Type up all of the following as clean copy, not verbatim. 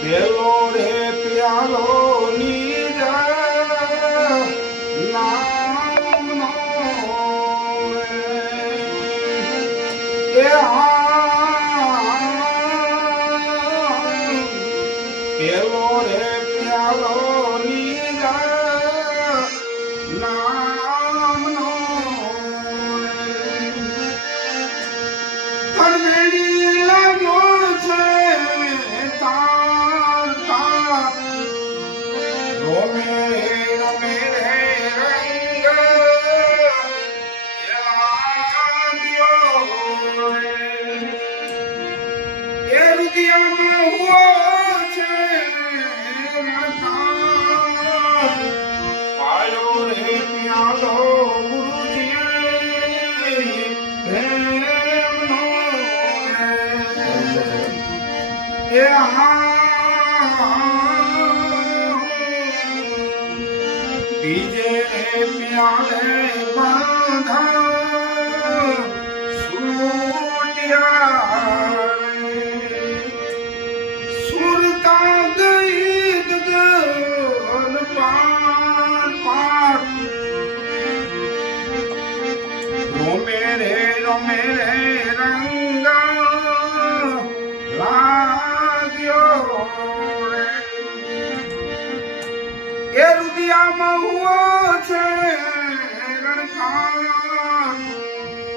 પેલો રે પ્યાલો નીર નામનો એ પેલો રે પ્યાલો નીર નામનો તરવેડી લાગ્યો છે તાર તાર રોમે રોમે રે રંગ યાદ્યો એ રુદિયામાં હુઓ છે રણકાર પાયો રે પ્યાલો ગુરુજી પ્રેમનો એ બીજે પ્યાલે બાંધા સુટિયા સુરતા ગઈ ગગન પાર પાર રોમે રે રંગ લાગ્યો રે એ રુદિયામાં હુઓ છે રણકાર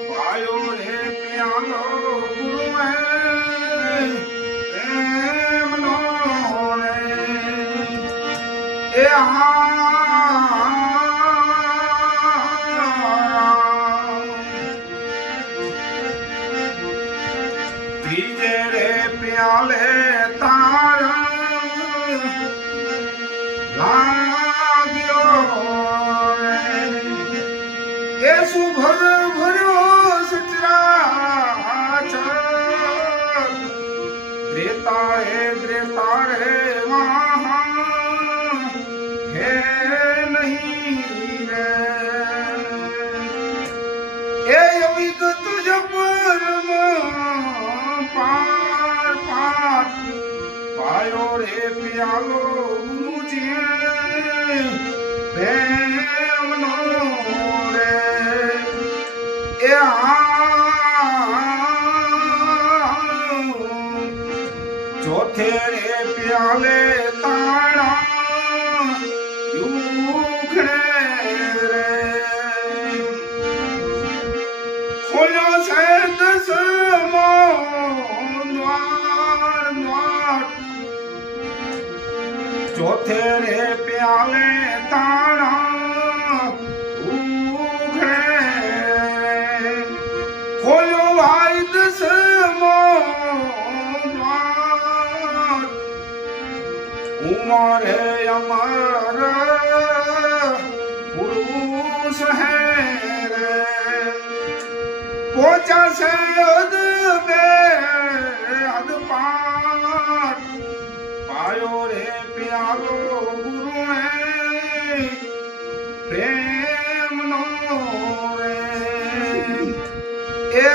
પાયો રે પ્યાલો ગુરુએ પ્રેમનો રે એ બીજે રે પ્યાલે તારા લાગ્યો એ સુભર ભર્યો સચરાચર ત્રેતા હે મહા હે નહીં રે એ વિગત જપરમ પાર પાર પાયો રે પ્યાલો ગુરુજી પ્રેમનો રે એ ચોથે રે પ્યાલે તાણા યુખડે રે ખોલ્યો છે દસમો દ્વાર દ્વાર ચોથે રે પ્યાલે તાણા ઉઘડે ખોલ્યો ભાઈ દસમો દ્વાર ઉમરે અમર પુરુષ હે રે પહોંચા છે અદબે અદ પાર પાયો રે પ્યાલો ગુરુએ પ્રેમનો રે એ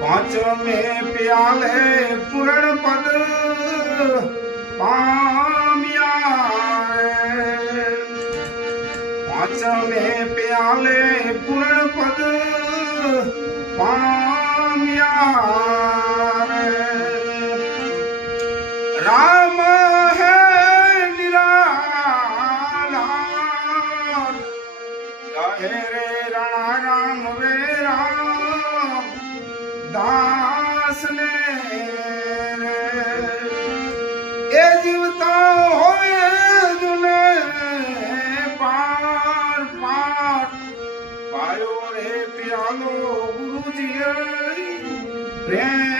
પાંચમે પ્યાલે પૂર્ણ પદ પામ્યા પાંચમે પ્યાલે પૂર્ણ પદ પામ્યા રામ હે નિરાધાર કહે રે રણ રામ રે રામ દાસ ને એ જીવતા હોય જુને પાર પાર પાયો રે પ્યાલો ગુરુજી પ્રેમ